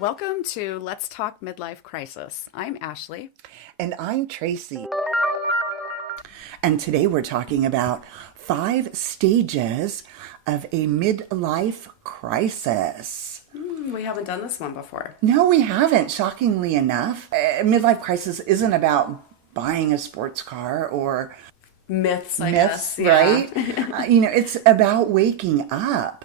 Welcome to Let's Talk Midlife Crisis. I'm Ashley. And I'm Tracy. And today we're talking about 5 stages of a midlife crisis. We haven't done this one before. No, we haven't, shockingly enough. A midlife crisis isn't about buying a sports car or Myths, I myths, guess. right? It's about waking up.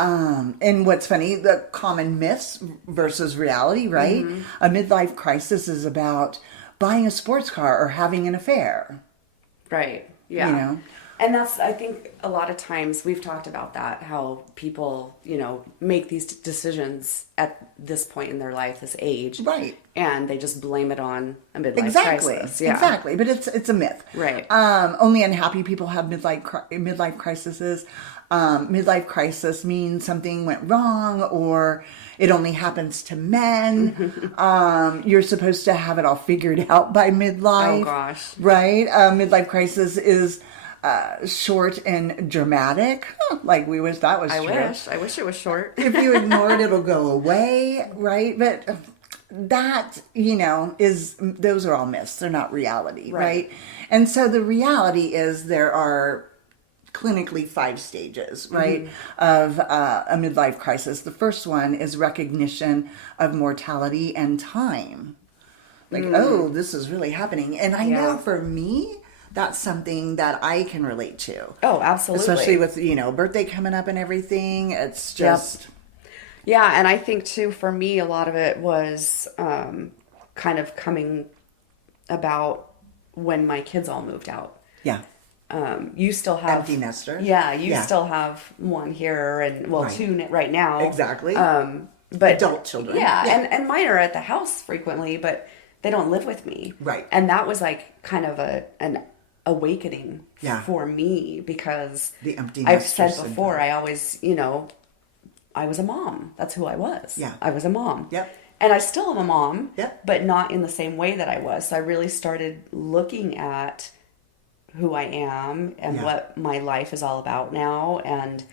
And what's funny, the common myths versus reality, right? Mm-hmm. A midlife crisis is about buying a sports car or having an affair. Right. Yeah. And that's, I think a lot of times we've talked about that, how people, make these decisions at this point in their life, this age. Right. And they just blame it on a midlife crisis. Yeah. Exactly. But it's a myth. Right. Only unhappy people have midlife crises. Midlife crisis means something went wrong or it only happens to men. You're supposed to have it all figured out by midlife. Oh, gosh. Right? Midlife crisis is short and dramatic. Like we wish that was true. I wish it was short. If you ignore it, it'll go away, right? But that, those are all myths. They're not reality, right? And so the reality is there are clinically 5 stages, right, of a midlife crisis. The first one is recognition of mortality and time. Like, oh, this is really happening. And I know for me, that's something that I can relate to. Oh, absolutely. Especially with, birthday coming up and everything. It's just... Yep. Yeah, and I think, too, for me, a lot of it was kind of coming about when my kids all moved out. Yeah. You still have... Empty nester. Yeah, you still have one here and, right. 2 right now. Exactly. But adult children. Yeah, and mine are at the house frequently, but they don't live with me. Right. And that was like kind of an awakening for me because the empty I've said syndrome. before, I always, I was a mom. That's who I was. Yeah. I was a mom. Yep. And I still am a mom, but not in the same way that I was. So I really started looking at who I am and what my life is all about now. And,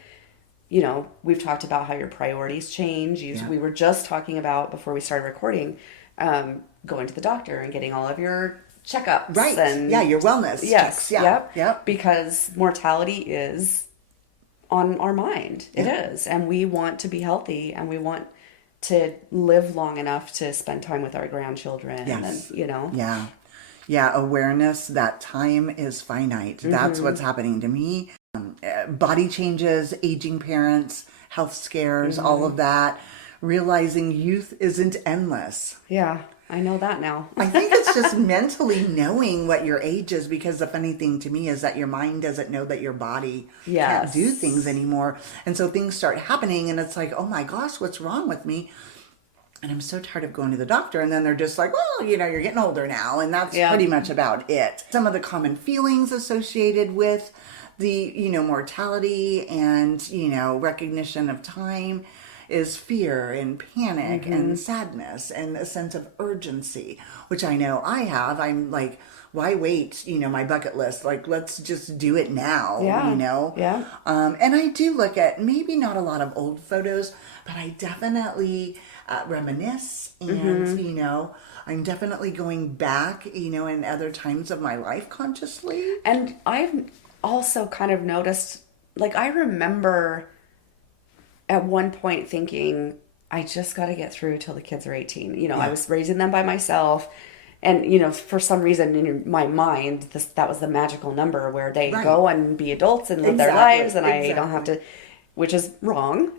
we've talked about how your priorities change. We were just talking about, before we started recording, going to the doctor and getting all of your checkups. Right. And, your wellness yes. checks. Yeah. Yep. Because mortality is on our mind. It is. And we want to be healthy and we want to live long enough to spend time with our grandchildren. Yes. And, Yeah, awareness that time is finite. That's what's happening to me. Body changes, aging parents, health scares, all of that. Realizing youth isn't endless. Yeah, I know that now. I think it's just mentally knowing what your age is, because the funny thing to me is that your mind doesn't know that your body can't do things anymore. And so things start happening and it's like, oh my gosh, what's wrong with me? And I'm so tired of going to the doctor. And then they're just like, well, you're getting older now. And that's pretty much about it. Some of the common feelings associated with the, mortality and, recognition of time is fear and panic and sadness and a sense of urgency, which I know I have. I'm like, why wait? My bucket list, like, let's just do it now, Yeah. And I do look at maybe not a lot of old photos, but I definitely reminisce and, I'm definitely going back, in other times of my life consciously. And I've also kind of noticed, like, I remember at one point thinking, I just got to get through till the kids are 18. I was raising them by myself. And, for some reason in my mind, that was the magical number where they go and be adults and live their lives. And I don't have to, which is wrong.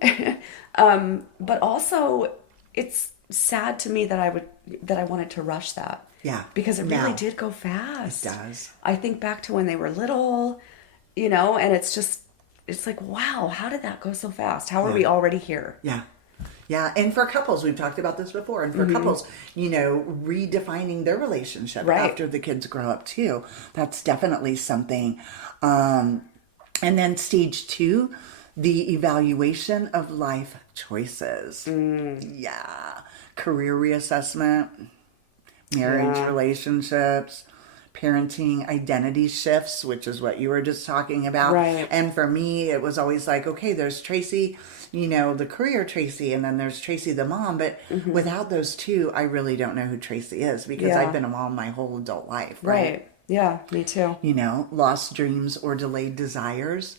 But also it's sad to me that I wanted to rush that. Yeah. Because it really did go fast. It does. I think back to when they were little, and it's like, wow, how did that go so fast? How are we already here? Yeah. Yeah. And for couples, we've talked about this before. And for couples, redefining their relationship after the kids grow up too. That's definitely something. And then stage 2, the evaluation of life choices. Yeah. Career reassessment, marriage relationships, parenting identity shifts, which is what you were just talking about. Right. And for me, it was always like, okay, there's Tracy, the career Tracy, and then there's Tracy the mom. But without those two, I really don't know who Tracy is, because I've been a mom my whole adult life. Right. Yeah, me too. Lost dreams or delayed desires.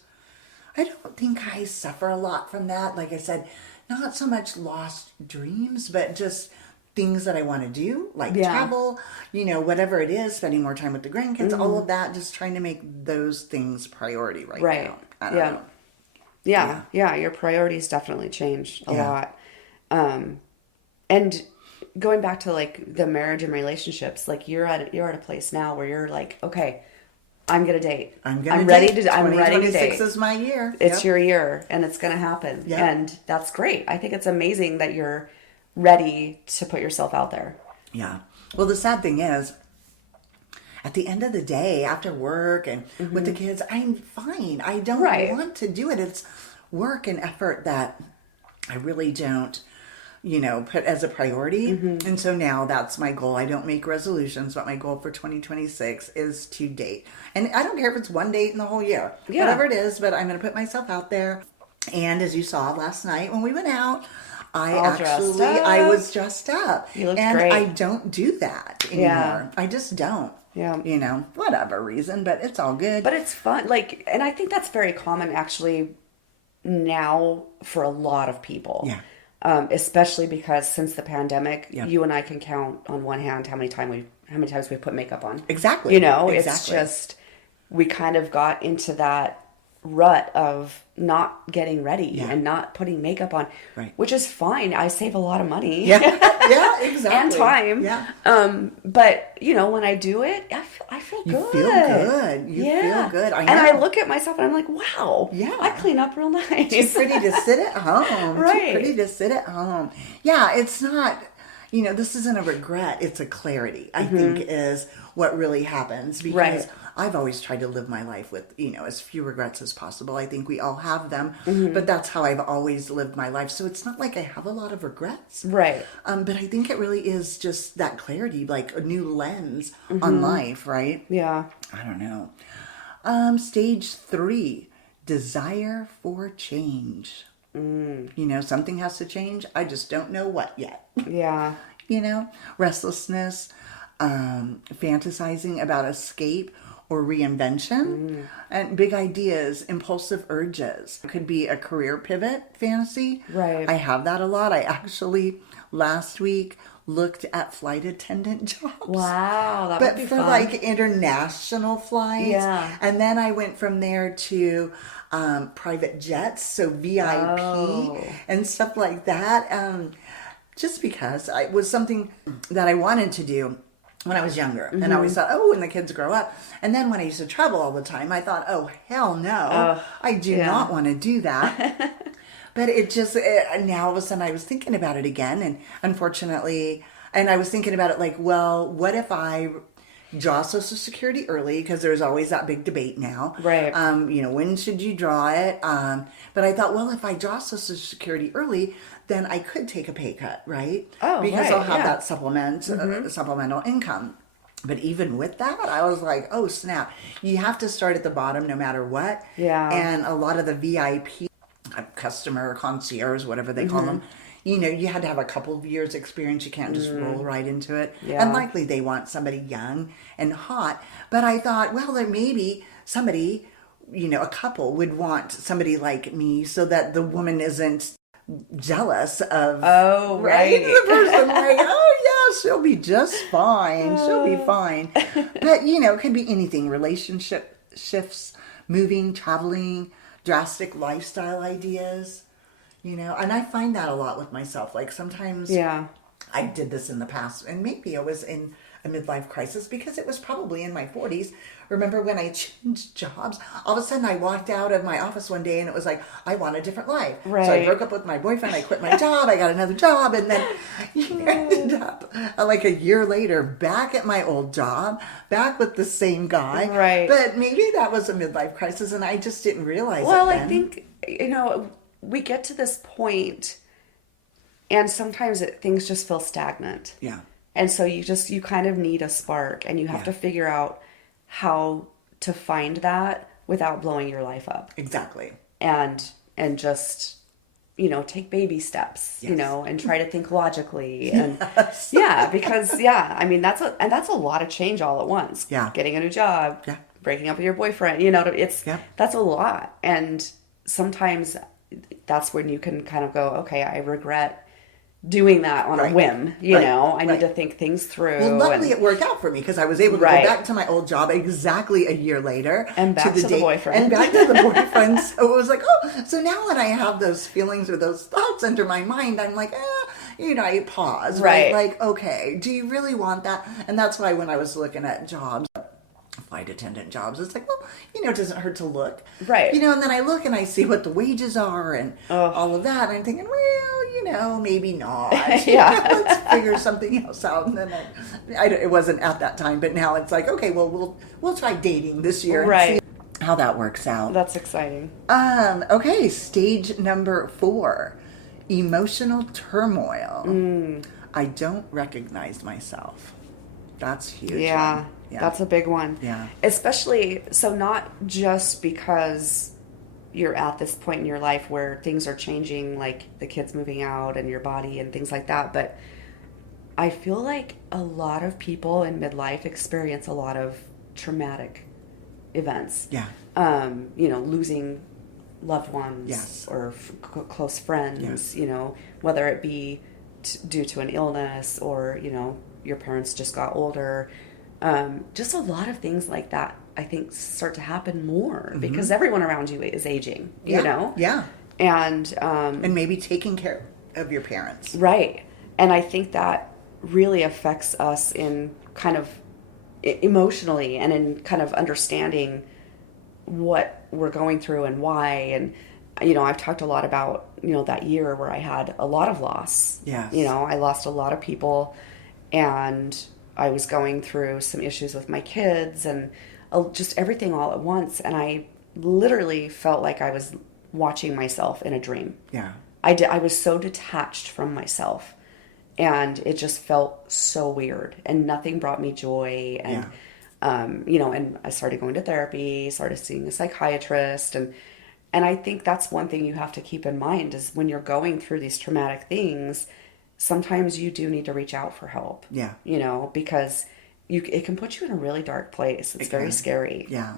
I don't think I suffer a lot from that. Like I said, not so much lost dreams, but just things that I want to do, like travel, whatever it is, spending more time with the grandkids, all of that, just trying to make those things priority right now. I don't know. Yeah, your priorities definitely changed a lot. And going back to like the marriage and relationships, like you're at a place now where you're like, okay, I'm gonna date. I'm ready to date. 2026 is my year. It's your year, and it's gonna happen. Yep. And that's great. I think it's amazing that you're ready to put yourself out there. Yeah. Well, the sad thing is, at the end of the day, after work and with the kids, I'm fine. I don't want to do it. It's work and effort that I really don't, put as a priority. And so now that's my goal. I don't make resolutions, but my goal for 2026 is to date. And I don't care if it's one date in the whole year, whatever it is, but I'm going to put myself out there. And as you saw last night when we went out, I was dressed up. You looked and great. I don't do that anymore. I just don't. Yeah. Whatever reason, but it's all good. But it's fun. And I think that's very common actually now for a lot of people. Yeah. Especially because since the pandemic, you and I can count on one hand how many times we've put makeup on. Exactly. It's just, we kind of got into that rut of not getting ready and not putting makeup on, which is fine. I save a lot of money. Yeah, exactly. And time. Yeah. But when I do it, I feel good. You feel good. You feel good. I know. And I look at myself and I'm like, wow. Yeah. I clean up real nice. Too pretty to sit at home. Too pretty to sit at home. Yeah, it's not, this isn't a regret. It's a clarity, I think, is what really happens. Because I've always tried to live my life with, as few regrets as possible. I think we all have them, but that's how I've always lived my life. So it's not like I have a lot of regrets. Right. But I think it really is just that clarity, like a new lens on life, right? Yeah. I don't know. Stage 3, desire for change. Something has to change. I just don't know what yet. Yeah. Restlessness, fantasizing about escape or reinvention, and big ideas, impulsive urges. It could be a career pivot fantasy. Right. I have that a lot. I actually last week looked at flight attendant jobs. Wow, that would be fun. But for like international flights. Yeah. And then I went from there to private jets, so VIP and stuff like that. Just because it was something that I wanted to do when I was younger. And I always thought, when the kids grow up. And then when I used to travel all the time, I thought, oh, hell no. I do not want to do that. But now all of a sudden I was thinking about it again. And unfortunately, and I was thinking about it like, well, what if I draw Social Security early? Because there's always that big debate now. Right. When should you draw it? But I thought, well, if I draw Social Security early, then I could take a pay cut, right? Because I'll have that supplemental income. But even with that, I was like, oh, snap. You have to start at the bottom no matter what. Yeah. And a lot of the VIP, customer, concierge, whatever they call them, you had to have a couple of years experience. You can't just roll right into it. Yeah. And likely they want somebody young and hot. But I thought, well, there maybe somebody, a couple would want somebody like me so that the woman isn't jealous of the person like, she'll be just fine, she'll be fine. But it could be anything, relationship shifts, moving, traveling, drastic lifestyle ideas, and I find that a lot with myself. Like sometimes I did this in the past, and maybe I was in a midlife crisis because it was probably in my 40s. Remember when I changed jobs? All of a sudden I walked out of my office one day and it was like, I want a different life. Right. So I broke up with my boyfriend, I quit my job, I got another job, and then ended up like a year later back at my old job, back with the same guy. Right. But maybe that was a midlife crisis and I just didn't realize it. Well, I think, we get to this point and sometimes things just feel stagnant. Yeah. And so you kind of need a spark, and you have to figure out how to find that without blowing your life up. Exactly. And just take baby steps, Yes. and try to think logically. And Yes. yeah, because I mean, that's a lot of change all at once. Yeah. Getting a new job, Yeah. breaking up with your boyfriend, Yeah. that's a lot. And sometimes that's when you can kind of go, okay, I regret doing that on a Right. whim, Right. I need Right. to think things through. Well, luckily it worked out for me because I was able to Right. go back to my old job exactly a year later. And back to the date, boyfriend. And back to the boyfriend. So it was like, oh, so now when I have those feelings or those thoughts enter my mind, I'm like, I pause. Right. Like, okay, do you really want that? And that's why when I was looking at jobs, flight attendant jobs, it's like, well, it doesn't hurt to look. Right. And then I look and I see what the wages are and all of that. And I'm thinking, well, maybe not. Yeah. Let's figure something else out. And then it wasn't at that time, but now it's like, okay, well, we'll try dating this year and Right. see how that works out. That's exciting. Okay, stage number 4, emotional turmoil. I don't recognize myself. That's huge. Yeah, one. Yeah. that's a big one. Yeah. Especially, so not just because you're at this point in your life where things are changing, like the kids moving out and your body and things like that, but I feel like a lot of people in midlife experience a lot of traumatic events. Yeah. Losing loved ones. Yes. Or close friends, whether it be due to an illness or, your parents just got older. Just a lot of things like that, I think, start to happen more because everyone around you is aging, Yeah. And maybe taking care of your parents. right. And I think that really affects us in kind of emotionally and in kind of understanding what we're going through and why. And, I've talked a lot about, that year where I had a lot of loss. Yes. I lost a lot of people and I was going through some issues with my kids and just everything all at once. And I literally felt like I was watching myself in a dream. Yeah. I was so detached from myself and it just felt so weird and nothing brought me joy. And, and I started going to therapy, started seeing a psychiatrist. And I think that's one thing you have to keep in mind is when you're going through these traumatic things, sometimes you do need to reach out for help. Yeah. Because it can put you in a really dark place. It's very scary. Yeah.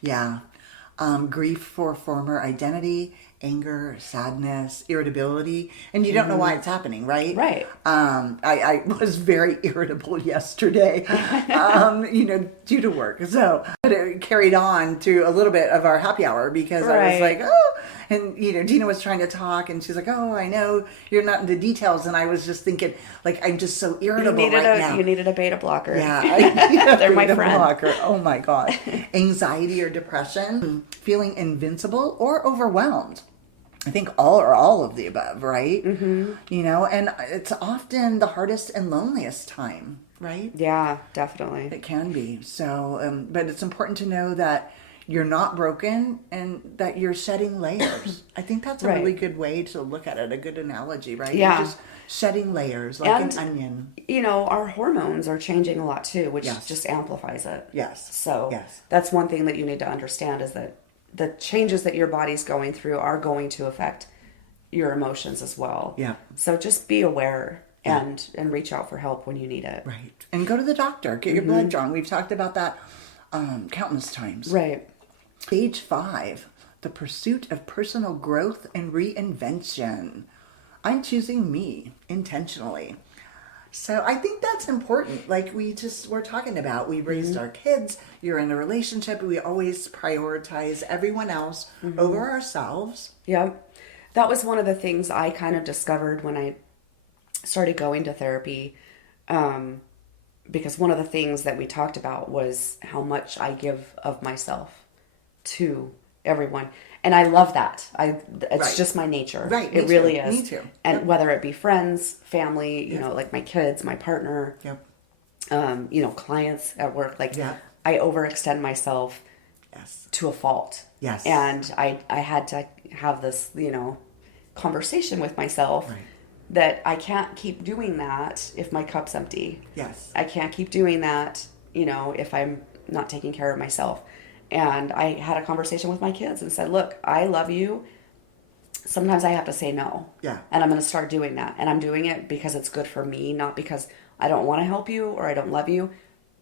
Yeah. Grief for former identity, anger, sadness, irritability, and you don't know why it's happening, right? Right. I was very irritable yesterday, due to work. So it carried on to a little bit of our happy hour because I was like, and Dina was trying to talk and she's like, oh, I know you're not into details. And I was just thinking, like, I'm just so irritable now. You needed a beta blocker. Yeah. They're my friend. Blocker. Oh my God. Anxiety or depression, feeling invincible or overwhelmed. I think all of the above, right? Mm-hmm. And it's often the hardest and loneliest time, right? Yeah, definitely. It can be. So, but it's important to know that you're not broken and that you're shedding layers. I think that's a really good way to look at it, a good analogy, right? Yeah. You're just shedding layers like an onion. Our hormones are changing a lot too, which just amplifies it. Yes. So that's one thing that you need to understand is that the changes that your body's going through are going to affect your emotions as well. Yeah. So just be aware and reach out for help when you need it. Right. And go to the doctor. Get your blood drawn. We've talked about that countless times. Right. Stage 5, the pursuit of personal growth and reinvention. I'm choosing me intentionally. So I think that's important. Like we're talking about, we raised our kids, you're in a relationship, we always prioritize everyone else over ourselves. Yeah. That was one of the things I kind of discovered when I started going to therapy. Because one of the things that we talked about was how much I give of myself to everyone. And I love that. It's just my nature. Right. It really is. Me too. And whether it be friends, family, like my kids, my partner, clients at work, I overextend myself to a fault. Yes. And I had to have this, conversation with myself that I can't keep doing that if my cup's empty. Yes. I can't keep doing that, if I'm not taking care of myself. And I had a conversation with my kids and said, look, I love you sometimes I have to say no. Yeah. And I'm going to start doing that. And I'm doing it because it's good for me, not because I don't want to help you or I don't love you,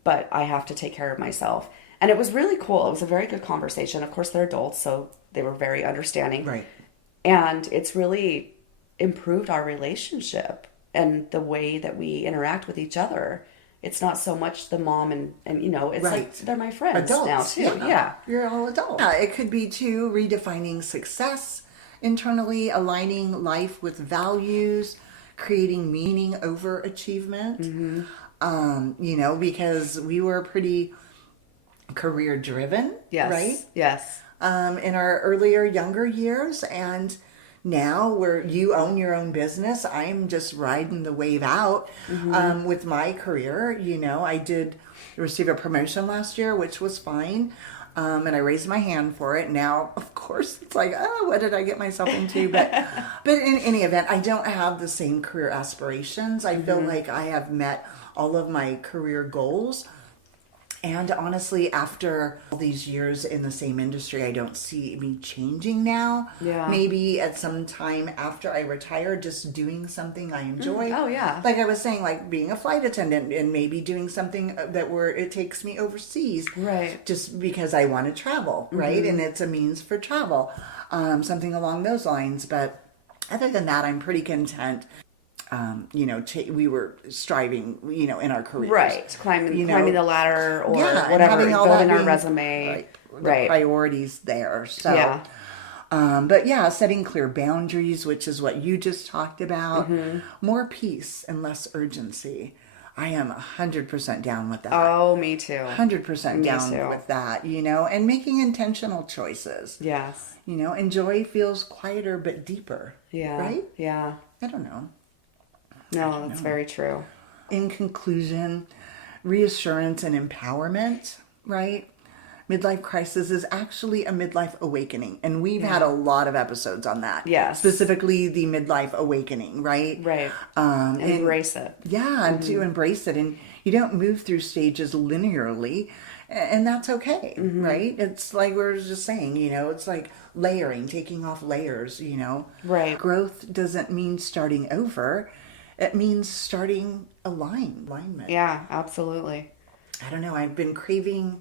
but I have to take care of myself. And it was really cool. It was a very good conversation. Of course, they're adults, so they were very understanding. Right. And it's really improved our relationship and the way that we interact with each other. It's not so much the mom and you know, it's Right. like they're my friends Adults, now too. Yeah. You're all adults. Yeah, it could be too redefining success internally, aligning life with values, creating meaning over achievement. You know, because we were pretty career driven, Yes. right? Yes. In our earlier, younger years, and now where you own your own business, I'm just riding the wave out with my career. You know, I did receive a promotion last year, which was fine. And I raised my hand for it. Now, of course, it's like, oh, what did I get myself into? But in any event, I don't have the same career aspirations. I feel like I have met all of my career goals. And honestly, after all these years in the same industry, I don't see me changing now. Yeah. Maybe at some time after I retire, just doing something I enjoy. Oh, yeah. Like I was saying, like being a flight attendant and maybe doing something that where it takes me overseas. Right. Just because I want to travel, right? And it's a means for travel. Something along those lines. But other than that, I'm pretty content. You know, we were striving, you know, in our careers. Right. Climbing the ladder or and whatever, having all building that our being, resume. the Right. priorities there. So, Yeah. But yeah, setting clear boundaries, which is what you just talked about. More peace and less urgency. I am 100% down with that. Oh, me too. 100% down too. with that, you know, and making intentional choices. Yes. You know, and joy feels quieter but deeper. Yeah. Right? Yeah. I don't know. No, that's very true. In conclusion, reassurance and empowerment, right? Midlife crisis is actually a midlife awakening. And we've had a lot of episodes on that. Yes. Specifically the midlife awakening, right? Right. Embrace it. Yeah, and to embrace it. And you don't move through stages linearly. And that's okay, right? It's like we were just saying, you know, it's like layering, taking off layers, you know. Right. Growth doesn't mean starting over. It means starting alignment. Yeah, absolutely. I don't know. I've been craving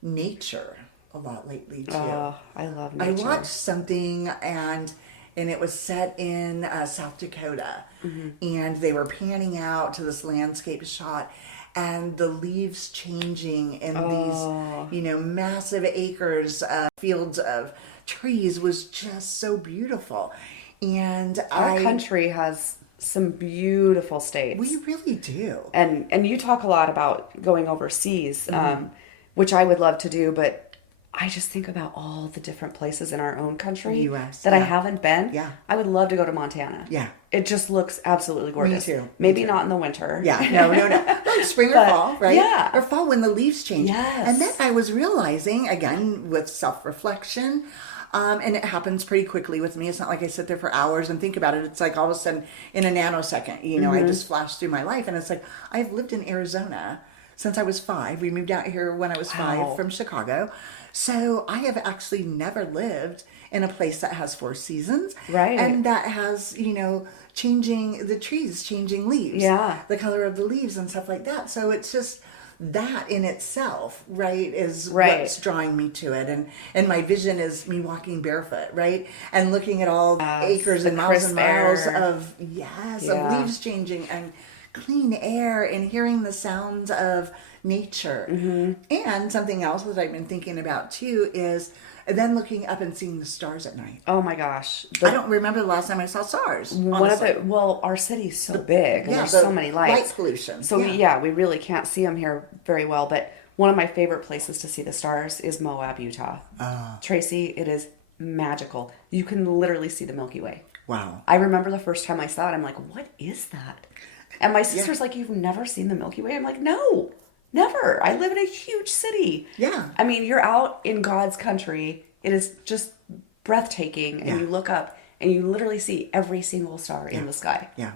nature a lot lately too. Oh, I love nature. I watched something and it was set in South Dakota, and they were panning out to this landscape shot, and the leaves changing in these, you know, massive acres, fields of trees was just so beautiful. And Our country has some beautiful states. We really do. And you talk a lot about going overseas, which I would love to do, but I just think about all the different places in our own country US, that I haven't been. Yeah. I would love to go to Montana. Yeah. It just looks absolutely gorgeous. Me too. Maybe not in the winter. Yeah, no. Like spring or fall, right? Yeah. Or fall when the leaves change. Yes. And then I was realizing, again, with self-reflection, and it happens pretty quickly with me. It's not like I sit there for hours and think about it. It's like all of a sudden, in a nanosecond, you know, I just flash through my life. And it's like, I've lived in Arizona since I was 5. We moved out here when I was 5 from Chicago. So I have actually never lived in a place that has 4 seasons. Right. And that has, you know, changing the trees, changing leaves. Yeah. The color of the leaves and stuff like that. So it's just that in itself, right, is what's drawing me to it. And my vision is me walking barefoot, right? And looking at all acres and miles of leaves changing and clean air and hearing the sounds of nature. And something else that I've been thinking about too is then looking up and seeing the stars at night. Oh my gosh. I don't remember the last time I saw stars. Honestly. Our city's so big and there's so many lights. Light pollution. So we really can't see them here very well. But one of my favorite places to see the stars is Moab, Utah. Tracy, it is magical. You can literally see the Milky Way. Wow. I remember the first time I saw it, I'm like, what is that? And my sister's like, you've never seen the Milky Way? I'm like, no, never. I live in a huge city. Yeah. I mean, you're out in God's country. It is just breathtaking. And you look up and you literally see every single star in the sky. Yeah.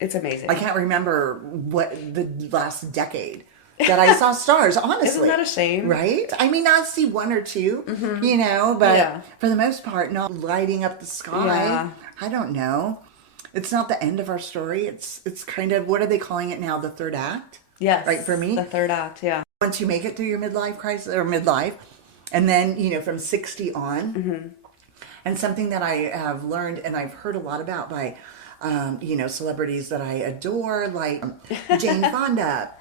It's amazing. I can't remember what the last decade that I saw stars, honestly. Isn't that a shame? Right? I mean, I see one or two, but for the most part, not lighting up the sky. Yeah. I don't know. It's not the end of our story. It's kind of, what are they calling it now? The third act? Yes. Right, for me? The third act, yeah. Once you make it through your midlife crisis, or midlife, and then, from 60 on, and something that I have learned and I've heard a lot about by, celebrities that I adore, like Jane Fonda.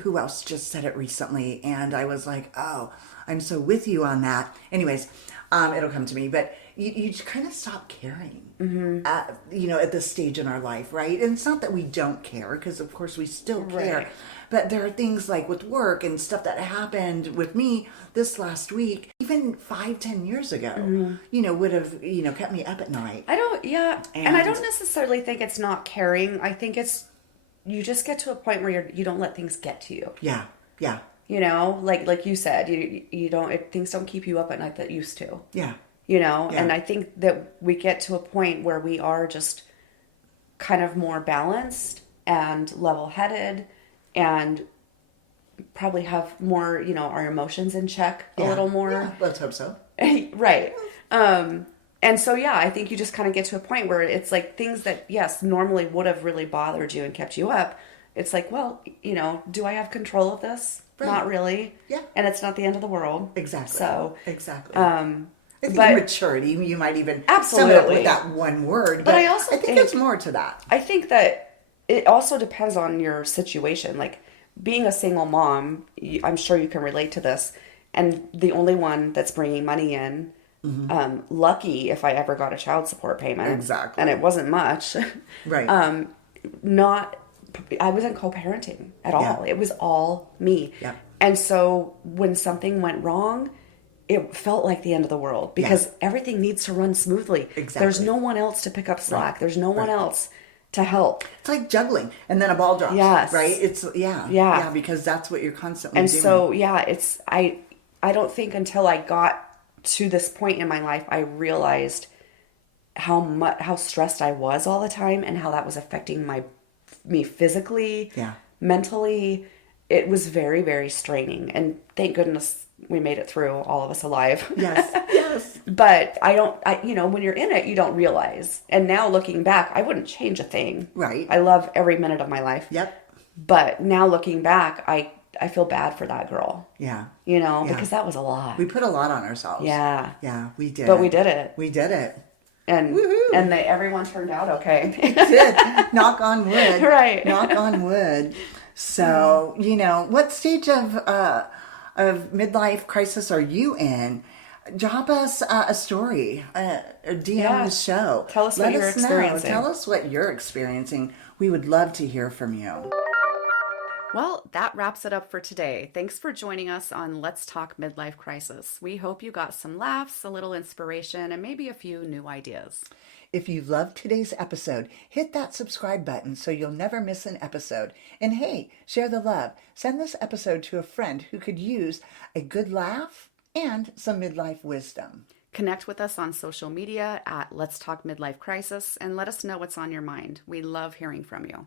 Who else just said it recently? And I was like, oh, I'm so with you on that. Anyways, it'll come to me. But you kind of stop caring, at this stage in our life, right? And it's not that we don't care, because of course we still care. Right. But there are things like with work and stuff that happened with me this last week, even 5-10 years ago, would have, kept me up at night. And I don't necessarily think it's not caring. I think it's, you just get to a point where you don't let things get to you. Yeah. Like you said, you don't, things don't keep you up at night that used to. Yeah. And I think that we get to a point where we are just kind of more balanced and level-headed and probably have more, our emotions in check a little more. Yeah, let's hope so. Right. And so, I think you just kind of get to a point where it's like things that, yes, normally would have really bothered you and kept you up. It's like, well, do I have control of this? Right. Not really. Yeah. And it's not the end of the world. Exactly. So, exactly. I think maturity, you might even sum it up with that one word. But I think it's more to that. I think that it also depends on your situation. Like, being a single mom, I'm sure you can relate to this, and the only one that's bringing money in, lucky if I ever got a child support payment. Exactly. And it wasn't much. Right. I wasn't co-parenting at all. It was all me. Yeah. And so when something went wrong, it felt like the end of the world because everything needs to run smoothly. Exactly. There's no one else to pick up slack. Right. There's no one else to help. It's like juggling and then a ball drops. Yes. Right? It's because that's what you're constantly doing. And so it's I don't think until I got to this point in my life I realized how stressed I was all the time and how that was affecting me physically, mentally. It was very, very straining, and thank goodness we made it through, all of us alive. Yes. But when you're in it, you don't realize. And now looking back, I wouldn't change a thing. Right. I love every minute of my life. Yep. But now looking back, I feel bad for that girl. Yeah. Because that was a lot. We put a lot on ourselves. Yeah. Yeah, we did. But we did it. We did it. And woohoo. And everyone turned out okay. It did. Knock on wood. Right. Knock on wood. So, what stage of midlife crisis are you in? Drop us a story, or DM the show. Tell us what you're experiencing. Tell us what you're experiencing. We would love to hear from you. Well, that wraps it up for today. Thanks for joining us on Let's Talk Midlife Crisis. We hope you got some laughs, a little inspiration, and maybe a few new ideas. If you loved today's episode, hit that subscribe button so you'll never miss an episode. And hey, share the love. Send this episode to a friend who could use a good laugh and some midlife wisdom. Connect with us on social media at Let's Talk Midlife Crisis and let us know what's on your mind. We love hearing from you.